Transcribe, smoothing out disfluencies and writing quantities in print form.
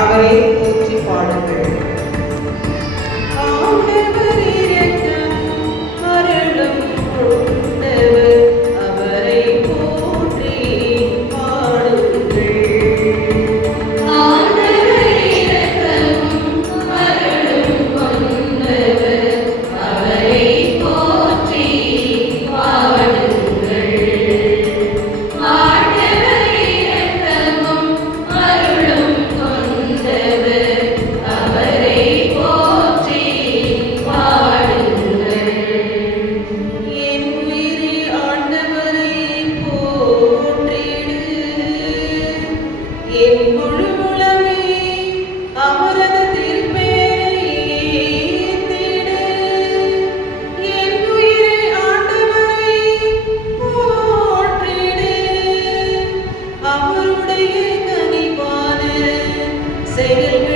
அவரை போற்றி பாடுங்கள். ஆண்டவர் இரக்கமும் அருளும் கொண்டவர், அவரை போற்றி பாடுங்கள். ஆண்டவர் இரக்கமும் அருளும் கொண்டவர், அவரை போற்றி பாடுங்கள். ஆண்டவர் இரக்கமும் அருளும் கொண்டவர், அவரை போற்றி பாடுங்கள். என் உயிரே ஆண்டவரை போற்றிடு, என் முழு உளமே அவரது திருப்பெயரை ஏத்திடு. என் உயிரே ஆண்டவரை போற்றிடு, அவருடைய கனிவான செயல்கள்